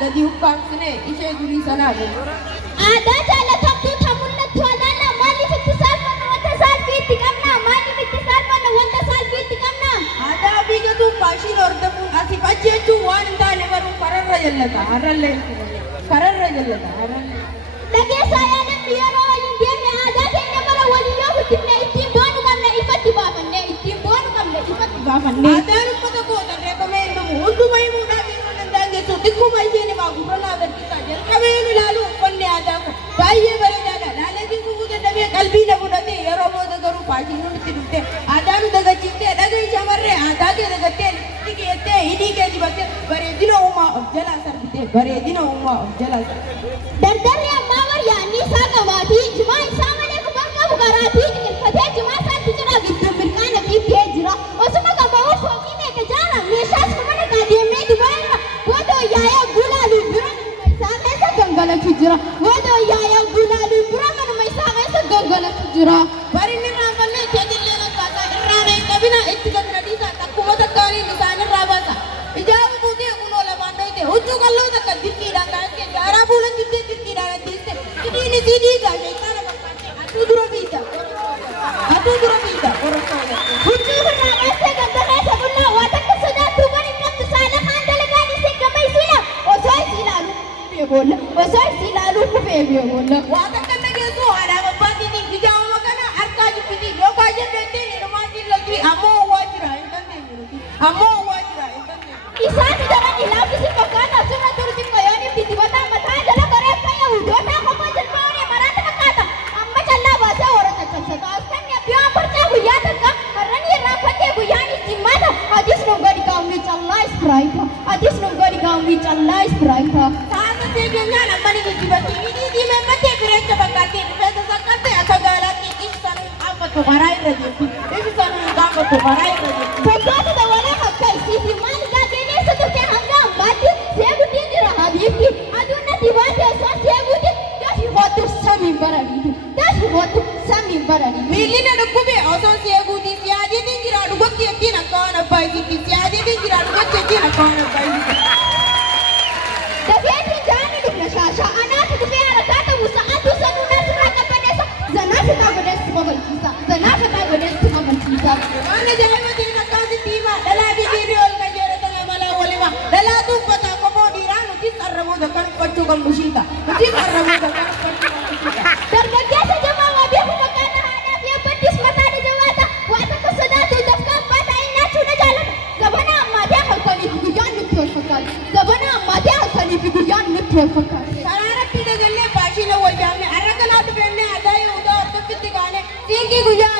gadi ukkaamsine ishee durii sanaa gadi. Aadaa jaalatamtuu tamullatti walaala maaliif itti saalfanna wanta saalfii itti qabna maaliif itti saalfanna wanta saalfii itti qabna. Aadaa biqiltuu faashiin hordofuun asii achi jechuun waan hin taane garuu kararra jallata har'allee kararra jallata har'allee. Dhageessaa yaadamni yeroo waliin deemne aadaa keenya bara waliin yoo guddifne ittiin boonu qabna ifatti baafanne ittiin boonu qabna ifatti baafanne. Aadaan uffata kootan reeffamee hin dhumu hunduma himuudhaaf yeroo danda'an geessu xiqquma isheen himaa gurrana agarsiisaa jalqabee nu ilaalu uffanni aadaa kun baay'ee bareedaadha. Laalaatiin guguu dadhabee qalbii na fudhatee yeroo booda garuu faashiin nutti dhufte aadaa nu dagachiiftee dhaga'ii shamarree aadaa kee dagattee dhigeettee hidhii kee dibattee bareedina uumaa of jalaa sarbitee bareedina uumaa of jalaa sarbitee. Dardarri ammaa waryaanni isaa qabaatii jimaa isaa malee kubbaan qabu garaatii dhiqilfatee jimaa isaatti jira gidduu mirqaana fiiftee jira osuma qabamu fooqii meeqa jaara meeshaas kuma dhagaa deemee dubaarra booda yaa'ee gulaaluu bira manuma isaa keessa gangalatu jira booda yaa'ee gulaaluu bira manuma isaa keessa gangalatu jira. Barinni raafannee keetillee nabbaasaa irraan hin qabina itti gadi dhiisaa takkuma takkaaniin isaan irraa baasa. Ijaabu buutee kunoo lamaan dhoyte huccuu qalloo takka dirqiidhaan kaa'attee jaaraa fuula jittee dirqiidhaan addeesse hidhiin isii dhiigaa sheettaana fakkaatee aduu dura biita aduu dura biita qorosoo. Huccuu irraa baastee ganda keessa bullaa waa takka sodaattuu kan hin qabdu saala kaan dalagaan isii gama isiidha osoo isii ilaaluu kufee boolla osoo isii ilaaluu kufee boolla. Waa takka dhageessu haadhaa babbaatiin ijaa'uma kana harkaa jibbitii yookaan jabbeettiin hirmaatiin loltii ammoo waa jira hin dandeenye nuti ammoo waa jira hin dandeenye. Isaan daran ilaalchisi fakkaata sirna turti qoyooniif diddibataa mataa jala qoree fayyadu dootaa kophaa jalbaa horii maraata fakkaata amma callaa baasee warra caccabsata askanni abbiyaan barcaa guyyaa takka har'anii irraanfattee guyyaan ittiin maata adis nu gadi gaawumni callaa ispiraayita adis nu gadi gaawumni callaa ispiraayita. Taata deeganyaan ammanii diddibatii hidhii diimammattee bireecha fakkaattee rifeensa saqqattee akka gaalaatti ibsan dhaabbattu maraa irra jirti ibsan dhaabbattu maraa irra jirti. Fakkaata dabalee akka isiiti maal gaazexeessa turte hanga ammaatti seeguutii jira habiibti aduun natti baate osoo seeguuti dafii hoottu samiin baraniitu dafii hoottu samiin baraniitu. Miilli na dhukkube osoo seeguuti siyaajiitiin jira dhugotti ittiin akka waan abbaa isitti siyaajiitiin jira dhugotti ittiin akka waan abbaa isitti. Dafeetiin jaani dhufna shaashaa anaatu dhufee harakaata musa aduu sanuu nasirraa qabbaneessa zanaafi taa godheessi babalchiisa zanaafi taa godheessi babalchiisa. Waan ajaa'ibatiin akkaasitti himaa dhalaa biqiilii ol kan jedhatana malaa walima dhalaatu uffataa kopoo dhiiraa nuti sarramuuta kan uffachuu kan bushiita nuti sarramuuta kan uffachuu kan bushiita. Dargaggeessa jamaa waa beeku fakkaata haadhaaf yaabbattis mataadha jabaata waa takka sodaatu dafka abbaa taa'ee nyaachuudha jaalata gabana ammaatee halkanii fi guyyaan nutti wal fakkaatu gabana ammaatee halkanii fi guyyaan nutti wal fakkaatu. Karaarratti dagallee baashina wayyaamne har'a kanaa dhufeennee aadaa Yihudaa hordoffitti kaane siinqii guyyaa